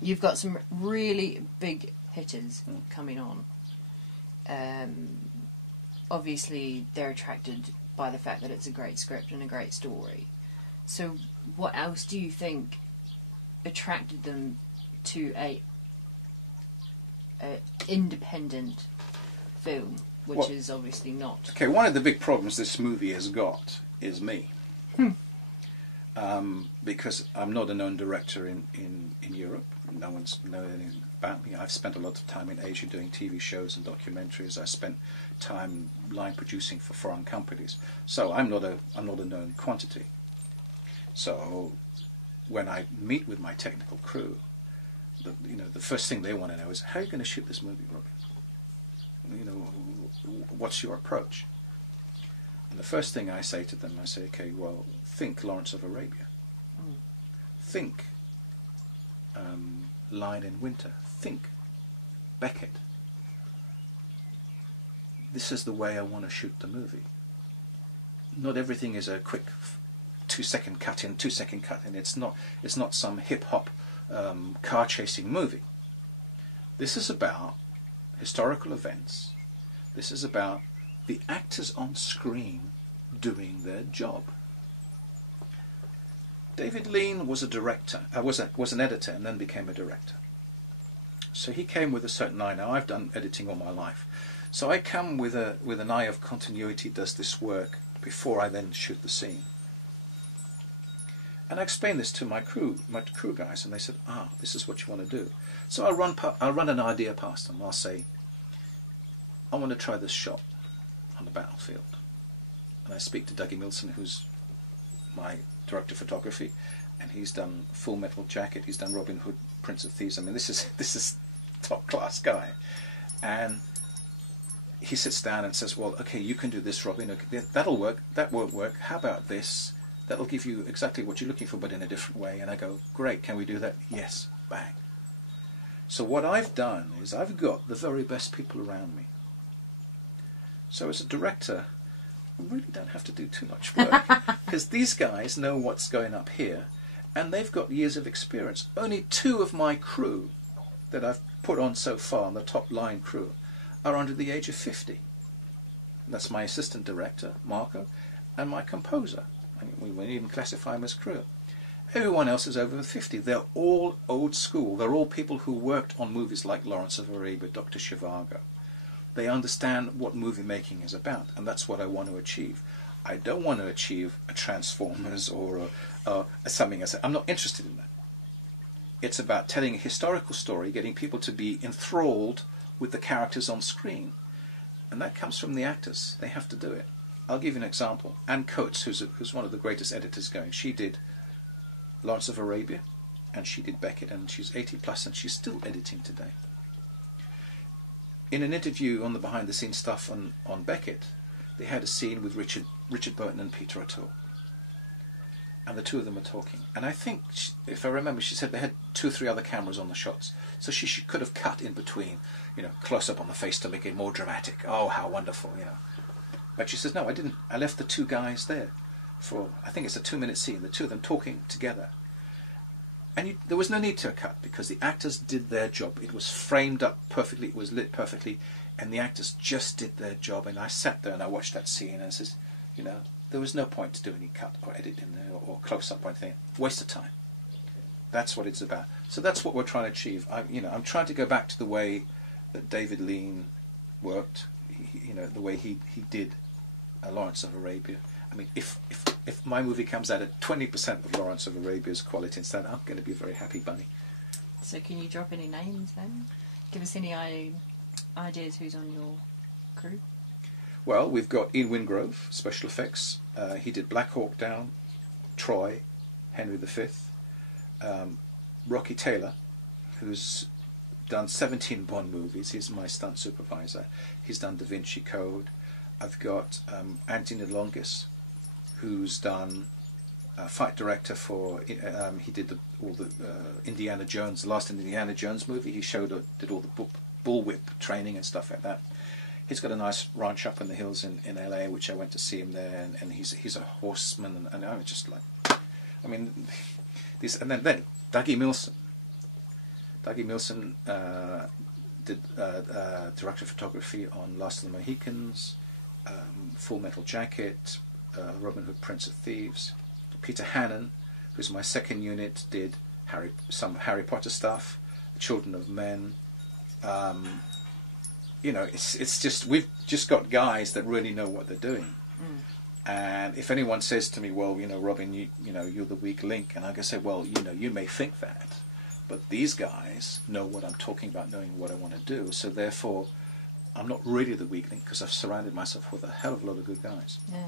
You've got some really big hitters coming on. Obviously, they're attracted by the fact that it's a great script and a great story. So, what else do you think attracted them to a independent film, which is obviously not? Okay, one of the big problems this movie has got is me. Because I'm not a known director in Europe. No one's known anything about me. I've spent a lot of time in Asia doing TV shows and documentaries. I spent time line producing for foreign companies. So I'm not a known quantity. So when I meet with my technical crew, the first thing they want to know is, how are you going to shoot this movie, Robin? What's your approach? And the first thing I say to them, I say, okay, well, think Lawrence of Arabia. Think Lion in Winter. Think Beckett. This is the way I want to shoot the movie. Not everything is a quick 2-second cut in, 2-second cut in. It's not some hip-hop car chasing movie. This is about historical events. This is about the actors on screen doing their job. David Lean was a director, was an editor, and then became a director. So he came with a certain eye. Now, I've done editing all my life, so I come with an eye of continuity. Does this work before I then shoot the scene? And I explained this to my crew guys, and they said, this is what you want to do. So I'll run an idea past them. I'll say, I want to try this shot on the battlefield. And I speak to Dougie Milson, who's my director of photography, and he's done Full Metal Jacket, he's done Robin Hood, Prince of Thieves. I mean, this is top class guy. And he sits down and says, well, okay, you can do this, Robin. Okay, that'll work. That won't work. How about this? That'll give you exactly what you're looking for, but in a different way. And I go, great, can we do that? Yes, bang. So what I've done is I've got the very best people around me. So as a director, I really don't have to do too much work, because these guys know what's going up here, and they've got years of experience. Only 2 of my crew that I've put on so far, the top line crew, are under the age of 50. That's my assistant director, Marco, and my composer. We wouldn't even classify them as crew. Everyone else is over 50. They're all old school. They're all people who worked on movies like Lawrence of Arabia, Dr. Zhivago. They understand what movie making is about, and that's what I want to achieve. I don't want to achieve a Transformers or something else. I'm not interested in that. It's about telling a historical story, getting people to be enthralled with the characters on screen. And that comes from the actors. They have to do it. I'll give you an example. Anne Coates, who's one of the greatest editors going, she did Lawrence of Arabia, and she did Beckett, and she's 80 plus, and she's still editing today. In an interview on the behind-the-scenes stuff on Beckett, they had a scene with Richard Burton and Peter O'Toole. And the 2 of them were talking. And I think, if I remember, she said they had 2 or 3 other cameras on the shots. So she could have cut in between, close up on the face to make it more dramatic. Oh, how wonderful, But she says, no, I didn't. I left the 2 guys there for, I think it's a 2-minute scene, the 2 of them talking together. And there was no need to cut, because the actors did their job. It was framed up perfectly, it was lit perfectly, and the actors just did their job. And I sat there and I watched that scene, and I says, there was no point to do any cut or edit in there or close up or anything. Waste of time. That's what it's about. So that's what we're trying to achieve. I'm trying to go back to the way that David Lean worked, the way he did Lawrence of Arabia. I mean, if my movie comes out at 20% of Lawrence of Arabia's quality instead, I'm going to be a very happy bunny. So can you drop any names then? Give us any ideas who's on your crew? Well, we've got Ian Wingrove, special effects. He did Black Hawk Down, Troy, Henry V. Rocky Taylor, who's done 17 Bond movies. He's my stunt supervisor. He's done Da Vinci Code. I've got Anthony Longis, who's done fight director for. He did all the Indiana Jones, the last Indiana Jones movie. He did all the bullwhip training and stuff like that. He's got a nice ranch up in the hills in LA, which I went to see him there, and he's a horseman, and I was just like, I mean, this, and then Dougie Milson. Dougie Milson did director of photography on Last of the Mohicans, Full Metal Jacket, Robin Hood, Prince of Thieves. Peter Hannon, who's my second unit, did some Harry Potter stuff, Children of Men. You know, it's just, we've just got guys that really know what they're doing. And if anyone says to me, well, you know, Robin, you know, you're the weak link, and I can say, well, you know, you may think that, but these guys know what I'm talking about, knowing what I want to do. So therefore, I'm not really the weak link because I've surrounded myself with a hell of a lot of good guys. Yeah.